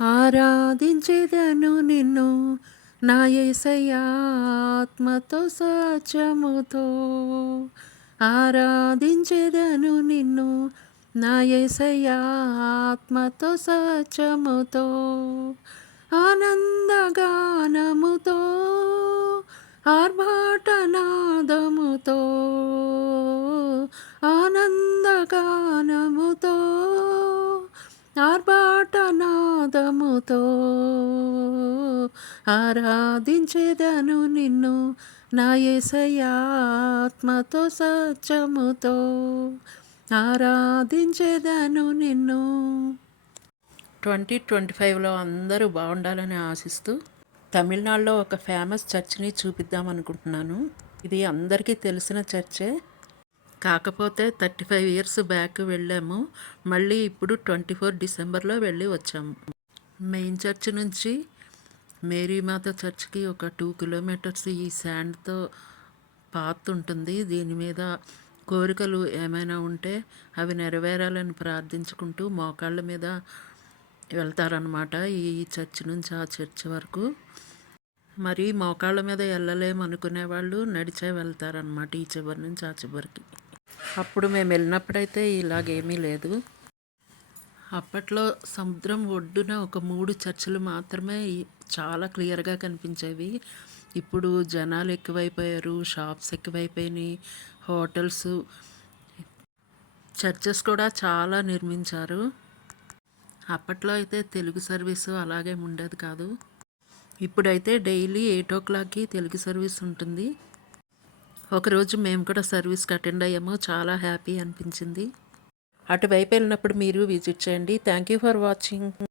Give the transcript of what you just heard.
ఆరాధించేదను నిన్ను. నా ఆత్మతో సత్యముతో ఆరాధించేదను నిన్ను. నా ఆత్మతో సత్యముతో ఆనందగానముతో ఆర్భాటనాదముతో ఆనందగానముతో ఆర్భాటనా ఆర్భాటనాదముతో ఆరాధించేదను నిన్ను నా యేసయ్యా ఆత్మతో సత్యముతో ఆరాధించేదను నిన్ను. ట్వంటీ ట్వంటీ ఫైవ్లో అందరూ బాగుండాలని ఆశిస్తూ తమిళనాడులో ఒక ఫేమస్ చర్చిని చూపిద్దాం అనుకుంటున్నాను ఇది అందరికీ తెలిసిన చర్చే. కాకపోతే థర్టీ ఫైవ్ ఇయర్స్ బ్యాక్ వెళ్ళాము. మళ్ళీ ఇప్పుడు ట్వంటీ ఫోర్ డిసెంబర్లో వెళ్ళి వచ్చాము. మెయిన్ చర్చ్ నుంచి మేరీమాత చర్చ్కి ఒక టూ కిలోమీటర్స్ ఈ శాండ్తో పాత్ ఉంటుంది. దీని మీద కోరికలు ఏమైనా ఉంటే అవి నెరవేరాలని ప్రార్థించుకుంటూ మోకాళ్ళ మీద వెళ్తారనమాట ఈ చర్చ్ నుంచి ఆ చర్చ్ వరకు. మరి మోకాళ్ళ మీద వెళ్ళలేము అనుకునే వాళ్ళు నడిచే వెళ్తారనమాట ఈ చివరి నుంచి ఆ చివరికి. అప్పుడు మేము వెళ్ళినప్పుడైతే ఇలాగేమీ లేదు. అప్పట్లో సముద్రం ఒడ్డున ఒక మూడు చర్చలు మాత్రమే చాలా క్లియర్గా కనిపించేవి. ఇప్పుడు జనాలు ఎక్కువైపోయారు షాప్స్ ఎక్కువైపోయినాయి హోటల్స్ చర్చెస్ కూడా చాలా నిర్మించారు. అప్పట్లో అయితే తెలుగు సర్వీసు అలాగే ఉండేది కాదు. ఇప్పుడైతే డైలీ ఎయిట్ ఓ క్లాక్కి తెలుగు సర్వీస్ ఉంటుంది. ఒకరోజు మేము కూడా సర్వీస్కి అటెండ్ అయ్యాము. చాలా హ్యాపీ అనిపించింది. అటువైపు వెళ్ళినప్పుడు మీరు విజిట్ చేయండి. Thank you for watching.